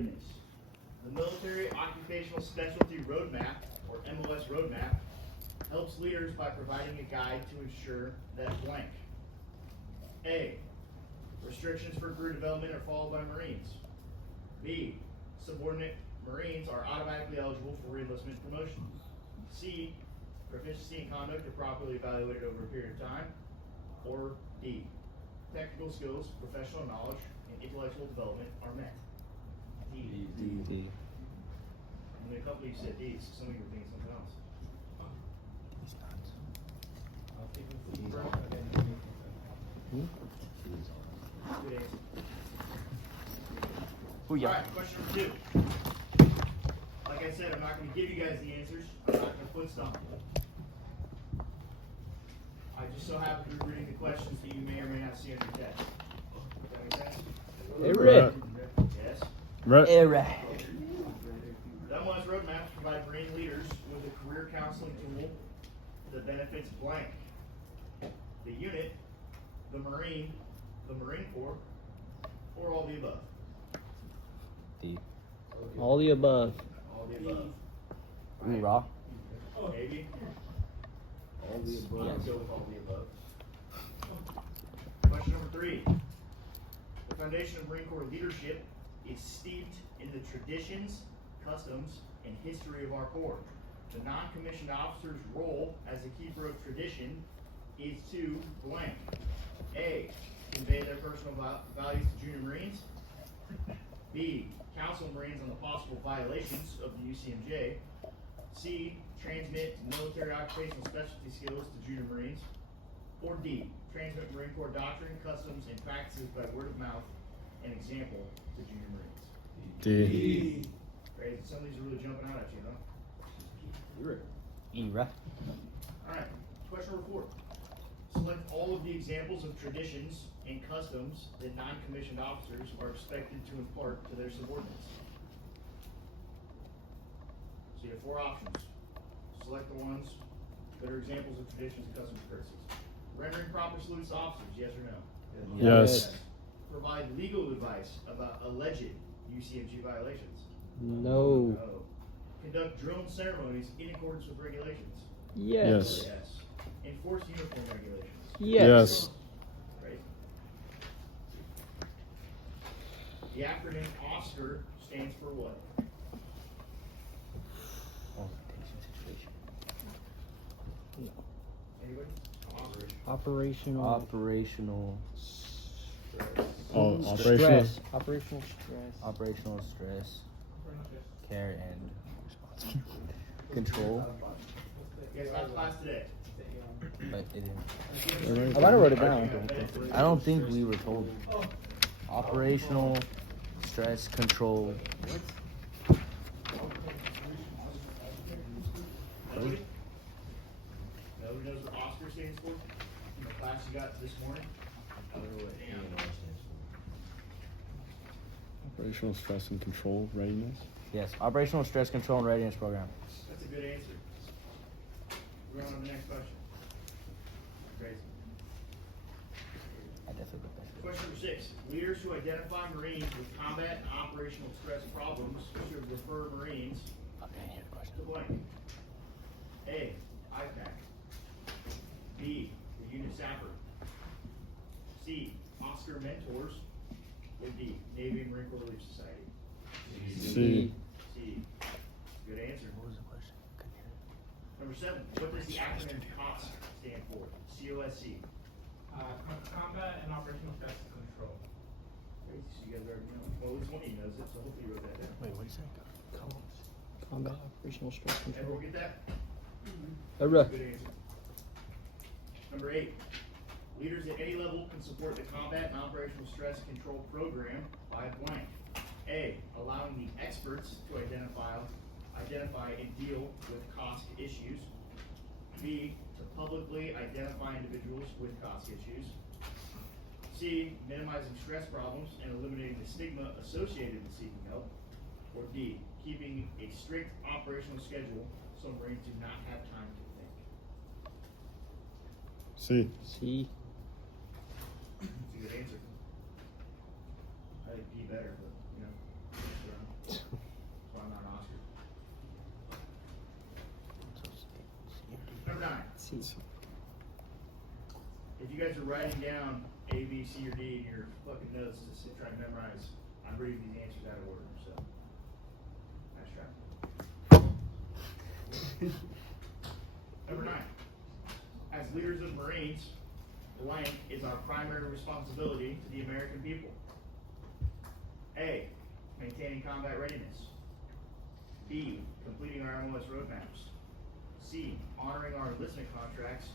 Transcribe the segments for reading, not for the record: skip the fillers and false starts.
readiness. The Military Occupational Specialty Roadmap, or MOS Roadmap, helps leaders by providing a guide to ensure that blank. A. Restrictions for career development are followed by Marines. B. Subordinate Marines are automatically eligible for reenlistment promotion. C. Proficiency and conduct are properly evaluated over a period of time. Or D. Technical skills, professional knowledge, and intellectual development are met. D. D. I mean, a couple of you said D, so some of you were thinking something else. Good answer. Alright, question number 2. Like I said, I'm not going to give you guys the answers. I'm not going to foot stomp you. I just so happen to be reading the questions that you may or may not see on your test. Does that make sense? Right. Yes. Right. The MOS roadmaps provide Marine leaders with a career counseling tool that benefits blank. The unit, the Marine Corps, or all the above. D. All the above. All the above. Ooh, raw. Maybe. All the above. I'll go with all the above. Question number 3. The foundation of Marine Corps leadership is steeped in the traditions, customs, and history of our Corps. The non-commissioned officer's role as a keeper of tradition is to blank. A. Convey their personal values to junior Marines. B. Counsel Marines on the possible violations of the UCMJ. C. Transmit military occupational specialty skills to junior Marines. Or D. Transmit Marine Corps doctrine, customs, and practices by word of mouth and example to junior Marines. D. Crazy. Some of these are really jumping out at you, huh? Era. Alright, question number 4. Select all of the examples of traditions and customs that non-commissioned officers are expected to impart to their subordinates. So you have 4 options. Select the ones that are examples of traditions and customs and practices. Rendering proper salutes to officers, yes or no? Yes. Provide legal advice about alleged UCMG violations. No. No. Conduct drill and ceremonies in accordance with regulations. Yes. Yes. Enforce uniform regulations. Yes. Right. The acronym OSCAR stands for what? Anybody? Operational. Operational. Oh, operational. Stress. Operational stress. Operational stress. Care and control. You guys got class today. But it didn't. I might have wrote it down. I don't think we were told. Operational stress control. Nobody? Nobody knows what OSCAR stands for? In the class you got this morning? Operational stress and control readiness. Yes. Operational stress control and readiness program. That's a good answer. We're on to the next question. Crazy. I definitely got that. Question number 6. Leaders who identify Marines with combat and operational stress problems should refer Marines Okay, here's the question. to blank. A. IPAC. B. The unit sapper. C. Oscar mentors. Or D. Navy and Marine Corps Relief Society. C. C. Good answer. What was the question? Couldn't hear it. Number 7. What does the acronym COSC stand for? COSC. Combat and operational stress control. Crazy, so you guys already know. Well, at least one of you knows it, so hopefully you wrote that down. Wait, what did you say? Combat operational stress control. Everyone get that? Alright. Good answer. Number 8. Leaders at any level can support the combat and operational stress control program by blank. A. Allowing the experts to identify and deal with COSC issues. B. To publicly identify individuals with COSC issues. C. Minimizing stress problems and eliminating the stigma associated with seeking help. Or D. Keeping a strict operational schedule so Marines do not have time to think. C. C. It's a good answer. I think D better, but you know. C. If you guys are writing down A, B, C, or D in your fucking notes to try to memorize, I'm reading these answers out of order, so. Nice try. Number 9. As leaders of Marines, blank is our primary responsibility to the American people. A. Maintaining combat readiness. B. Completing our MOS roadmaps. C. Honoring our enlistment contracts.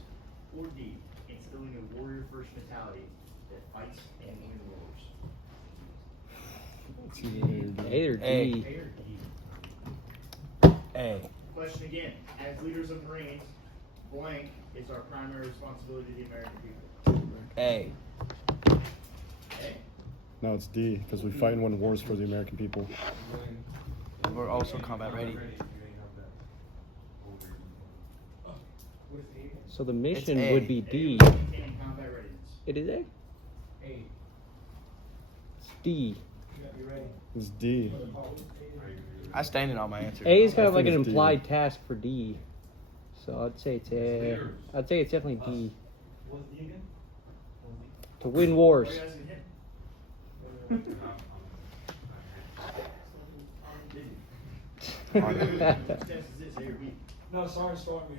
Or D. Instilling a warrior first mentality that fights and wins wars. A or A. D. A or D? A. Question again. As leaders of Marines, blank is our primary responsibility to the American people. A. A. No, it's D, because we fight and win wars for the American people. We're also combat ready. So the mission A. would be A D. was maintaining combat readiness. It is A? A. It's D. It's D. I standing on my answer. A is kind of I like think an it's D. implied. implied task for D. So I'd say it's A. I'd say it's definitely D. What's D again? To win wars. What are you asking him? Which test is this, A or B? No, sorry, start me.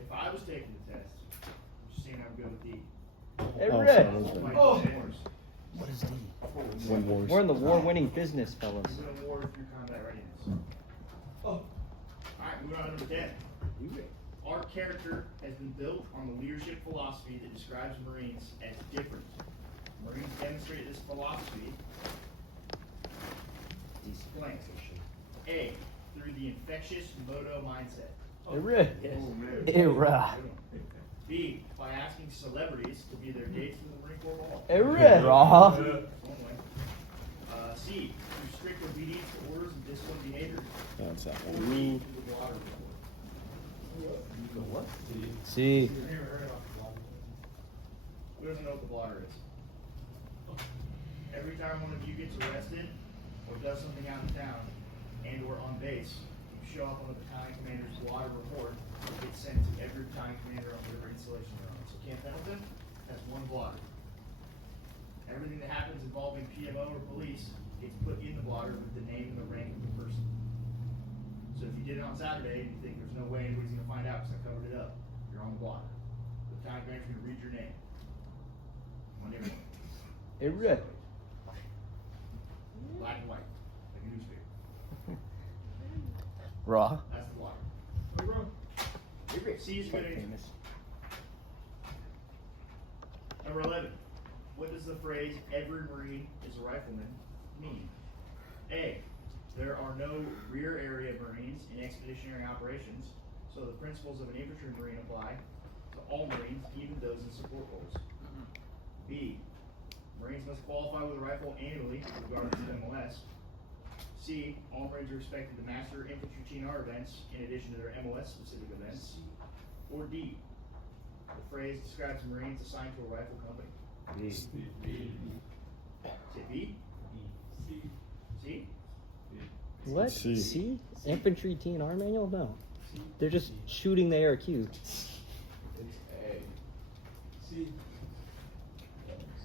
If I was taking the test, I'm just saying I would go with D. Hey, Oh, Rick. sorry, that's right. Oh. What is D? Win wars. We're in the war-winning business, fellas. We're gonna war through combat readiness. Alright, moving on to number 10. Our character has been built on the leadership philosophy that describes Marines as different. Marines demonstrate this philosophy blank. A. Through the infectious moto mindset. Era. B. By asking celebrities to be their dates in the Marine Corps Ball. Raw. That's one way. C. Through strict obedience to orders and disciplined behavior. That's that Or one. D. Through the blotter report. C. Who doesn't know what the blotter is? Every time one of you gets arrested or does something out in town and or on base, you show up on the battalion commander's blotter report. It gets sent to every battalion commander on whatever installation you're on. So Camp Pendleton has one blotter. Everything that happens involving PMO or police gets put in the blotter with the name and the rank of the person. So if you did it on Saturday and you think there's no way anybody's gonna find out because I covered it up, you're on the blotter. The battalion commander's gonna read your name. Monday morning. Black and white, like a newspaper. Raw. That's the blotter. C is a good answer. Number 11. What does the phrase "every Marine is a rifleman" mean? A. There are no rear area Marines in expeditionary operations, so the principles of an infantry Marine apply to all Marines, even those in support roles. B. Marines must qualify with a rifle annually, regardless of MOS. C. All Marines are expected to master infantry TNR events in addition to their MOS specific events. Or D. The phrase describes Marines assigned to a rifle company. Is it B? C? C. What? C? Infantry TNR manual? No. They're just shooting the ARQ.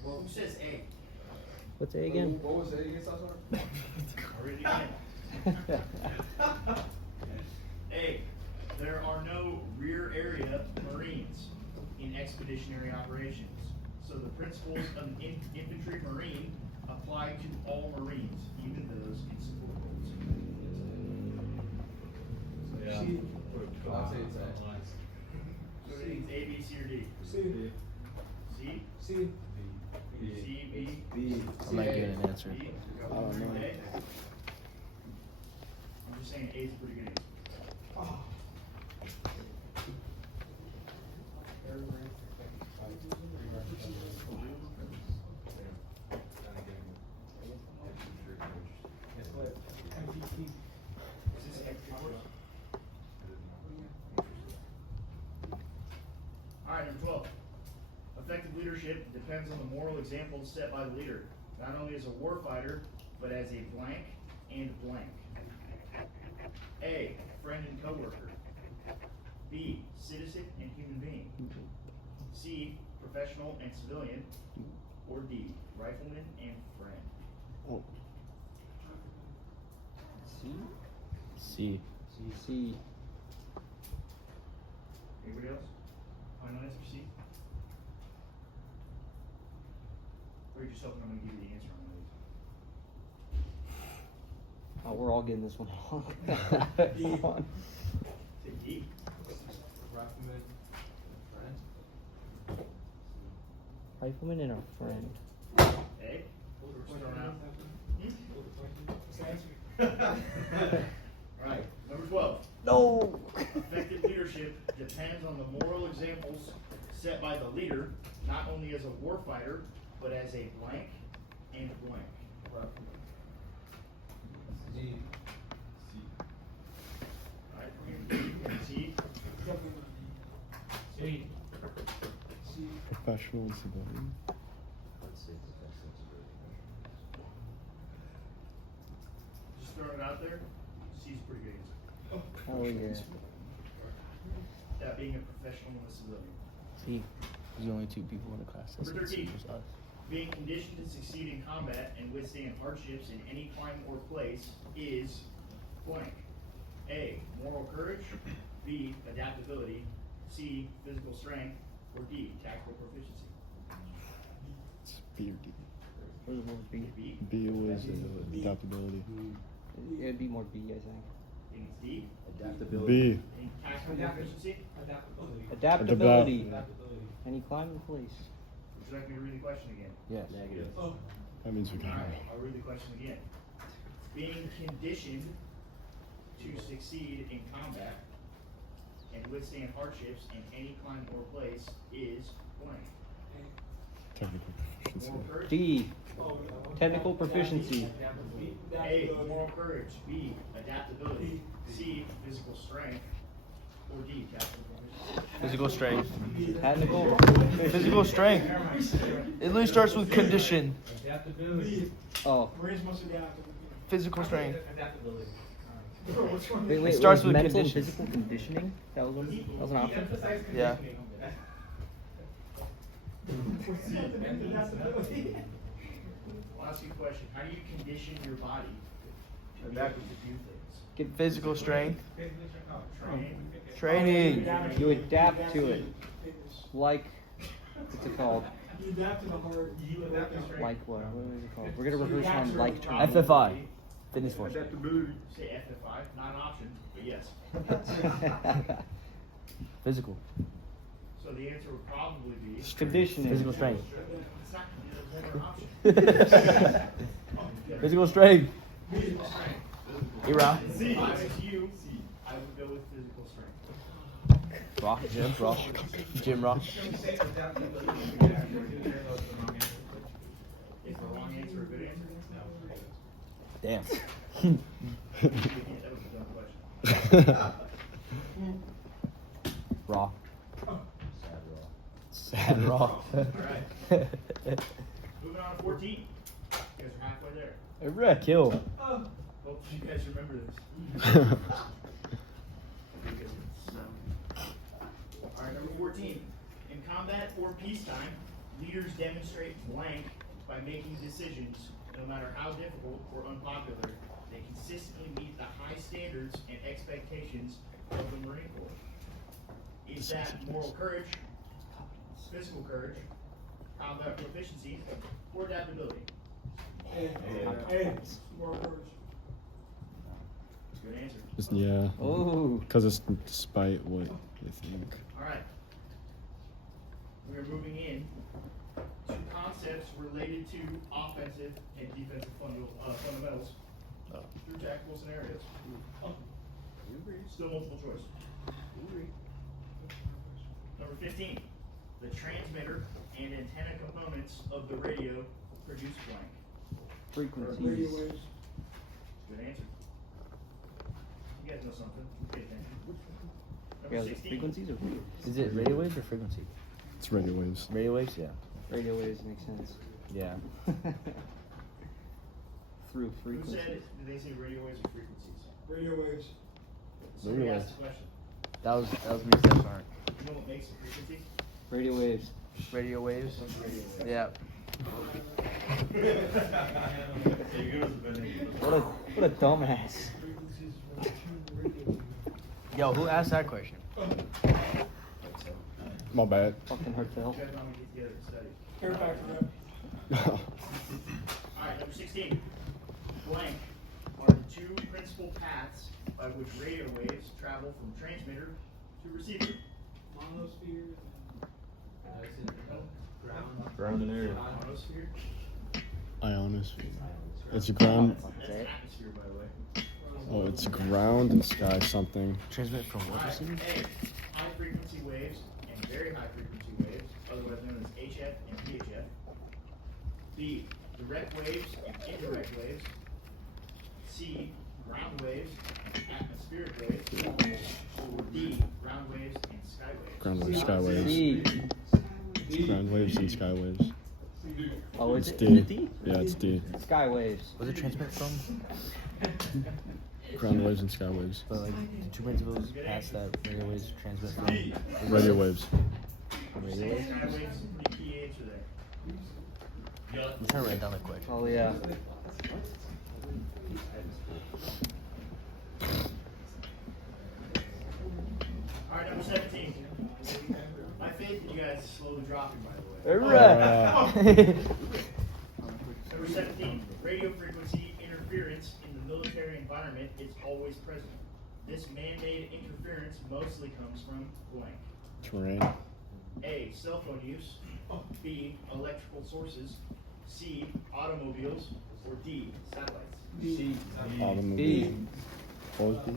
Well, who says A? What's A again? What was it again, Sasha? I'll read it again. A. There are no rear area Marines in expeditionary operations, so the principles of an infantry Marine apply to all Marines, even those in support roles. Yeah. I'll say it's that. So it means A, B, C, or D? C? C, B? I'm not giving an answer. B? I don't know. A? I'm just saying A is a pretty good answer. Is this infantry course? Alright, number 12. Effective leadership depends on the moral example set by the leader, not only as a warfighter, but as a blank and blank. A, friend and coworker. B, citizen and human being. C, professional and civilian. Or D, rifleman and friend. C. C. C. Anybody else? Final answer C? Or you're just hoping I'm gonna give you the answer on these? Oh, we're all getting this one wrong. Say D. Rifleman, friend. Rifleman and our friend. A. We're throwing out. Right. Number 12. No. Effective leadership depends on the moral examples set by the leader, not only as a warfighter, but as a blank and blank. D. Alright, we're gonna see. C. Professional and civilian. Just throwing it out there. C's pretty good answer. Oh yeah. That being a professional and a civilian. C. There's only two people in the class. That's Number C 13. was us. Being conditioned to succeed in combat and withstand hardships in any climate or place is blank. A, moral courage. B, adaptability. C, physical strength. Or D, tactical proficiency. It's B or D. What was B? B. B was adaptability. It'd be more B, I think. Think it's D. B. Any tactical proficiency? Adaptability. Adaptability. Adaptability. Any climb in place. Would you like me to read the question again? Yes. That means we got Alright, it. I'll read the question again. Being conditioned to succeed in combat and withstand hardships in any climate or place is blank. Technical proficiency. Moral courage. D. Technical proficiency. A, moral courage. B, adaptability. C, physical strength. Or D, tactical proficiency. Physical strength. Technical. Physical strength. It literally starts with condition. Adaptability. Oh. Physical strength. Adaptability. Wait, It starts was with mental condition. and physical conditioning? That was an option? Emphasize Yeah. conditioning. I'll ask you a question. How do you condition your body to be able to do things? Get Physical strength. Training. Training. You adapt to it. Like, what's it called? Like what? What is it called? We're gonna reverse on like terms. FFI. Fitness force. Say FFI, not an option, but yes. Physical. So the answer would probably be. Conditioning. Physical strength. It's not, it's never an option. Physical strength. Era. If I was you, I would go with physical strength. Rock. Jim. Rock. Jim Rock. Is the wrong answer a good answer? Damn. That was a dumb question. Raw. Sad raw. Alright. Moving on to 14. You guys are halfway there. Alright. Kill. Hope you guys remember this. Alright, number 14. In combat or peacetime, leaders demonstrate blank by making decisions, no matter how difficult or unpopular, they consistently meet the high standards and expectations of the Marine Corps. Is that moral courage, physical courage, combat proficiency, or adaptability? Good answer. Just, yeah. Oh. Because it's despite what you think. Alright. We are moving in to concepts related to offensive and defensive fundamentals through tactical scenarios. Still multiple choice. Number 15. The transmitter and antenna components of the radio produce blank. Frequencies. Good answer. You guys know something. Pay attention. Yeah, Number is it 16. frequencies or Is it radio waves or frequency? It's radio waves. Radio waves. Yeah. radio waves? Makes sense. Yeah. through Who frequencies. said did they say radio waves or frequencies? Radio waves. Somebody Radio asked waves. the question. That was me, Steph Hart. You know what makes a frequency? Radio waves. Radio waves. Radio waves. Yeah. What a dumbass. Yo, who asked that question? My bad. Fucking Hertel. You guys want me to get together and study? Alright, number 16. Blank are the two principal paths by which radio waves travel from transmitter to receiver. Monosphere. Ground and air. Monosphere? Ionosphere. It's ground. That's atmosphere, by the way. Oh, it's ground and sky something. Transmit from what Alright, receiver? A. High frequency waves and very high frequency waves, otherwise known as HF and VHF. B. Direct waves and indirect waves. C. Ground waves and atmospheric waves. Or D. Ground waves and sky waves. Ground waves, sky waves. D. It's ground waves and sky waves. Oh, It's it's D. Yeah, it's D. Sky waves. Was it transmit from? Ground waves and sky waves. But like the two principal paths that radio waves transmit from. Radio waves. Radio waves? Sky waves is a pretty key answer there. I'm trying to write down the question. Oh yeah. Alright, number 17. My faith in you guys is slowly dropping, by the way. Alright. Number 17. Radio frequency interference in the military environment is always present. This man-made interference mostly comes from blank. Terrain. A. Cell phone use. B. Electrical sources. C. Automobiles. Or D. Satellites. B. Automobile. What was B?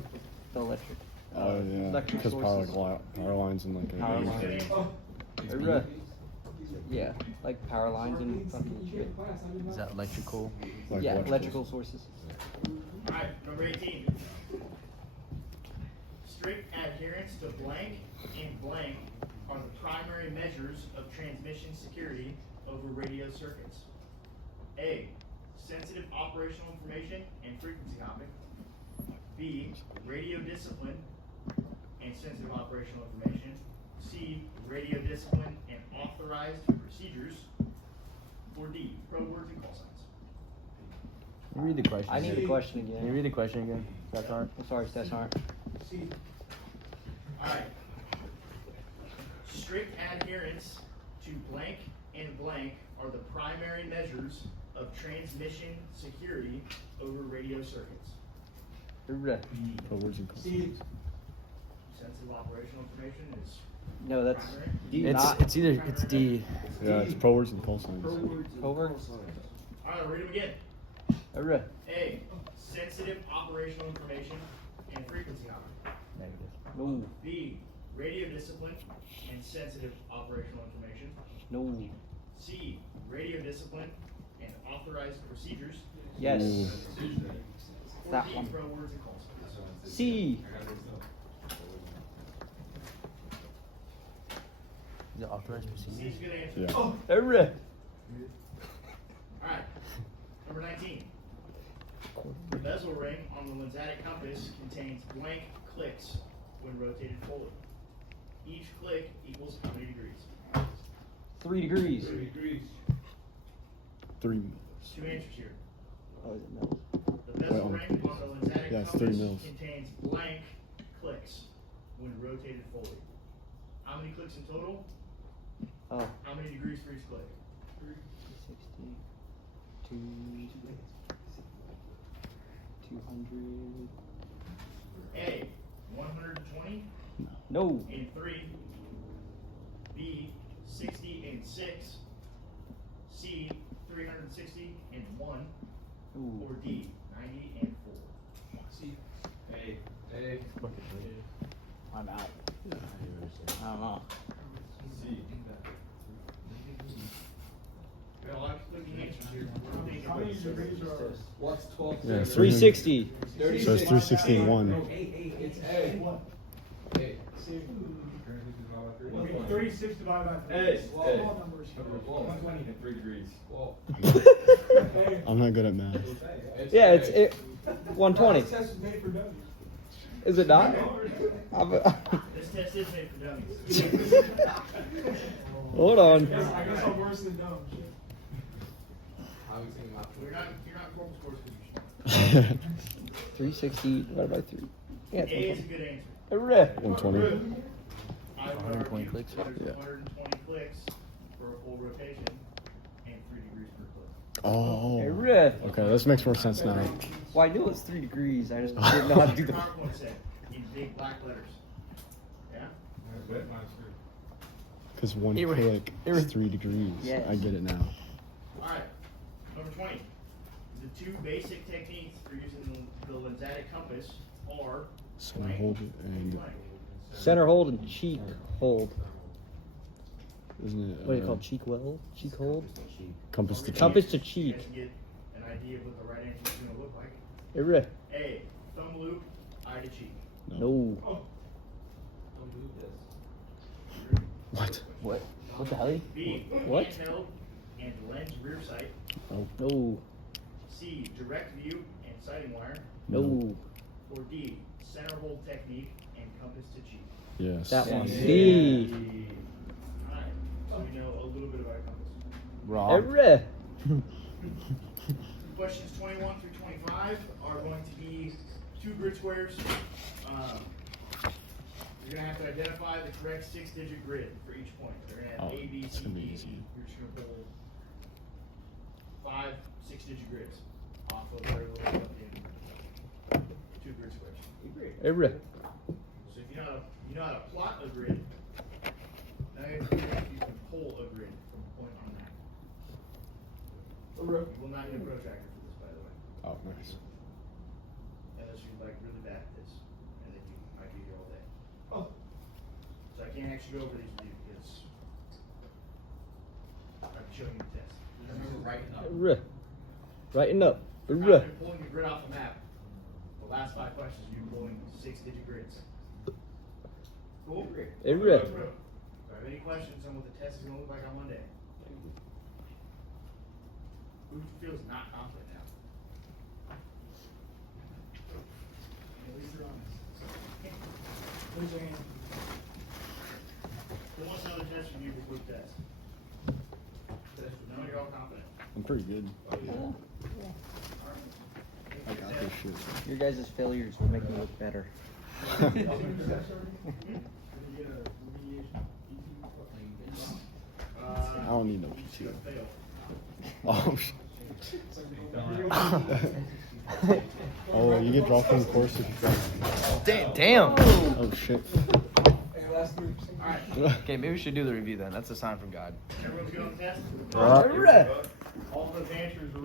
The electric. Oh yeah, Electric because power, sources. power lines and like. Power a- lines. Alright. Yeah, like power lines and fucking shit. Is that electrical? Like Yeah, electrical. electrical sources. Alright, number 18. Strict adherence to blank and blank are the primary measures of transmission security over radio circuits. A. Sensitive operational information and frequency hopping. B. Radio discipline and sensitive operational information. C. Radio discipline and authorized procedures. Or D. Code words and call signs. Can you read the question? I need the question Can you again. read the question again? Steph Hart? I'm sorry, Stats aren't. Alright. Strict adherence to blank and blank are the primary measures of transmission security over radio circuits. Alright. Code words and call signs. Sensitive operational information is No, that's primary. D. It's Not it's either it's D. Yeah, it's pro words and call signs. covert. Alright, I'll read them again. Alright. A. Sensitive operational information and frequency hopping. No. B. Radio discipline and sensitive operational information. No. C. Radio discipline and authorized procedures. Yes. Ooh. Or That D. one. Pro words and call signs. C. Is it authorized C procedures? is a good answer. Yeah. Alright. Alright. Number 19. The bezel ring on the lensatic compass contains blank clicks when rotated forward. Each click equals how many degrees? 3 degrees. 3. Two answers here. Oh, is it no? The bezel Well, ring on the lensatic yeah, it's compass 3 mils. contains blank clicks when rotated forward. How many clicks in total? Oh. How many degrees for each click? 60. 200. A. 120 No. and 3. B. 60 and 6. C. 360 and 1. Ooh. Or D. 90 and 4. Hey. I'm out. I don't know. Got a lot of conflicting answers here. How many degrees are? What's 12? Yeah, 360. So it's 360 and 1. It's A. A. 36 divided by 3. Hey, hey. Small numbers. 120 and 3 degrees. Whoa. I'm not good at math. Yeah, it's 120. This test is made for dummies. Is it not? This test is made for dummies. Hold on. I guess I'm worse than dumb. Shit. You're not corporal scores because you're smart. 360 divided by 3. Yeah, A is a it's good answer. 120. 120. I would 120 argue clicks? There's Yeah. 120 clicks for a full rotation and 3 degrees per click. Oh. Hey, Riff. Okay, this makes more sense now. Well, I knew it was 3 degrees. I just didn't know how to do the. PowerPoint said in big black letters. Yeah? Because one It was- click it was- is 3 degrees. Yes. I get it now. Alright. Number 20. The 2 basic techniques for using the lensatic compass are Center blank hold it and blank. Center hold and cheek hold. isn't it? What do you call it? Cheek weld? Cheek hold? Compass to Compass to You cheek. guys can get an idea of what the right answer is going to look like. Hey, Riff. A. Thumb loop, eye to cheek. No. What? What? What the hell? B. What? Handheld and lens rear sight. No. C. Direct view and sighting wire. No. Or D. Center hold technique and compass to cheek. Yes. That one. Yeah. D. Alright. So we know a little bit about compass. Hey, Wrong. Riff. Questions 21 through 25 are going to be 2 grid squares. You're going to have to identify the correct 6-digit grid for each point. They're going to have Oh, A, B, it's C, gonna be D. easy. You're just going to pull 5 6-digit grids off of their little fucking 2 grid squares. Hey, Riff. So if you know how to plot a grid, now you have to figure out if you can pull a grid from a point on that. You will not need a protractor for this, by the way. Oh, nice. Unless you're like really bad at this, and then I'd be here all day. Oh. So I can't actually go over these with you because I'm showing you the test. Just remember writing up. Hey, Riff. Writing up. Hey, Rather Riff. than pulling your grid off the map, the last 5 questions you're pulling 6-digit grids. Cool? Hey, Riff. If I have any questions on what the test is going to look like on Monday, who feels not confident now? At least you're honest. Raise your hand. Who wants another test review before the test? No, you're all confident. I'm pretty good. I got this shit. Your guys' failures will make me look better. I don't need no You PT. fail. Oh, shit. Oh, you get dropped from the course if you fail. Damn. Oh, shit. Hey, last 3%. Alright, Okay, maybe we should do the review then. That's a sign from God. everyone's good on the test? Hey, Riff. All those answers were